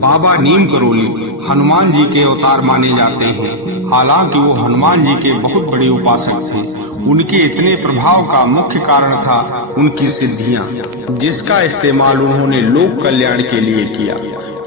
बाबा नीम करोली हनुमान जी के अवतार माने जाते हैं। हालांकि वो हनुमान जी के बहुत बड़े उपासक थे। उनके इतने प्रभाव का मुख्य कारण था उनकी सिद्धियां, जिसका इस्तेमाल उन्होंने लोक कल्याण के लिए किया।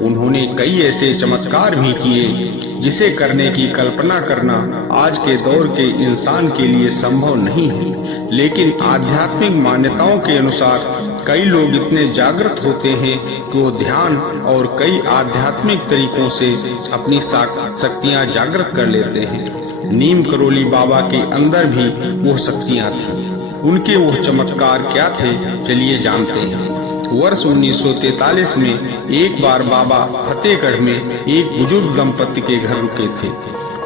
उन्होंने कई ऐसे चमत्कार भी किए जिसे करने की कल्पना करना आज के दौर के इंसान के लिए संभव नहीं है। लेकिन आध्यात्मिक मान्यताओं के अनुसार कई लोग इतने जागृत होते हैं कि वो ध्यान और कई आध्यात्मिक तरीकों से अपनी शक्तियां जागृत कर लेते हैं। नीम करोली बाबा के अंदर भी वो शक्तियां थी। उनके वो चमत्कार क्या थे, चलिए जानते हैं। वर्ष 1943 में एक बार बाबा फतेहगढ़ में एक बुजुर्ग दंपत्ति के घर रुके थे।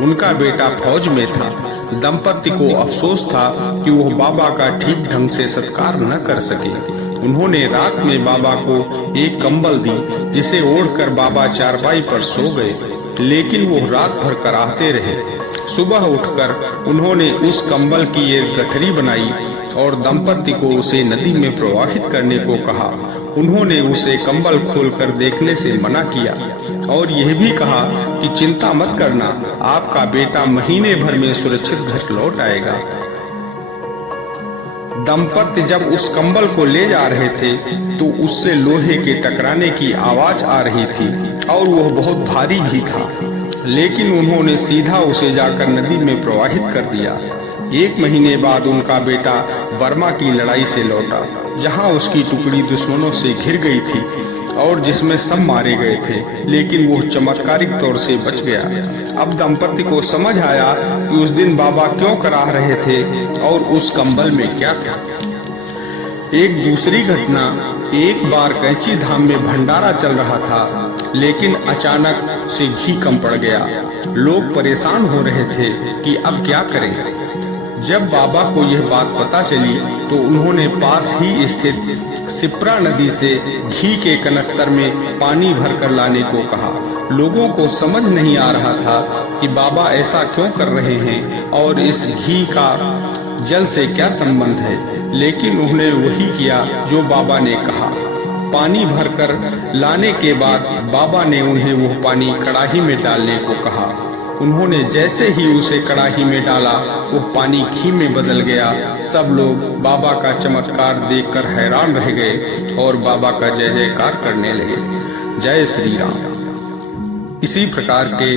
उनका बेटा फौज में था। दंपत्ति को अफसोस था कि वो बाबा का ठीक ढंग से सत्कार न कर सके। उन्होंने रात में बाबा को एक कंबल दी, जिसे ओढ़कर बाबा चारपाई पर सो गए। लेकिन वो रात भर कराहते रहे। सुबह उठकर उन्होंने उस कंबल की एक गठरी बनाई और दंपत्ति को उसे नदी में प्रवाहित करने को कहा। उन्होंने उसे कंबल खोलकर देखने से मना किया और यह भी कहा कि चिंता मत करना, आपका बेटा महीने भर में सुरक्षित घर लौट आएगा। दंपत्ति जब उस कंबल को ले जा रहे थे तो उससे लोहे के टकराने की आवाज आ रही थी और वह बहुत भारी भी था। लेकिन उन्होंने सीधा उसे जाकर नदी में प्रवाहित कर दिया। एक महीने बाद उनका बेटा बर्मा की लड़ाई से लौटा, जहां उसकी टुकड़ी दुश्मनों से घिर गई थी और जिसमें सब मारे गए थे, लेकिन वो चमत्कारिक तौर से बच गया। अब दंपत्ति को समझ आया कि उस दिन बाबा क्यों कराह रहे थे और उस कंबल में क्या था। एक दूसरी घटना, एक बार कैंची धाम में भंडारा चल रहा था, लेकिन अचानक से घी कम पड़ गया। लोग परेशान हो रहे थे कि अब क्या करें। जब बाबा को यह बात पता चली तो उन्होंने पास ही स्थित सिप्रा नदी से घी के कनस्तर में पानी भरकर लाने को कहा। लोगों को समझ नहीं आ रहा था कि बाबा ऐसा क्यों कर रहे हैं और इस घी का जल से क्या संबंध है। लेकिन उन्होंने वही किया जो बाबा ने कहा। पानी भरकर लाने के बाद बाबा ने उन्हें वो पानी कड़ाही में डालने को कहा। उन्होंने जैसे ही उसे कड़ाही में डाला, वो पानी घी में बदल गया। सब लोग बाबा का चमत्कार देखकर हैरान रह गए और बाबा का जय जयकार करने लगे। जय श्री राम। इसी प्रकार के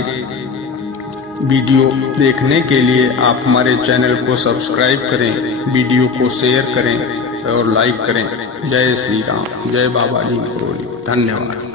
वीडियो देखने के लिए आप हमारे चैनल को सब्सक्राइब करें, वीडियो को शेयर करें और लाइक करें। जय श्री राम। जय बाबा नीम करोली। धन्यवाद।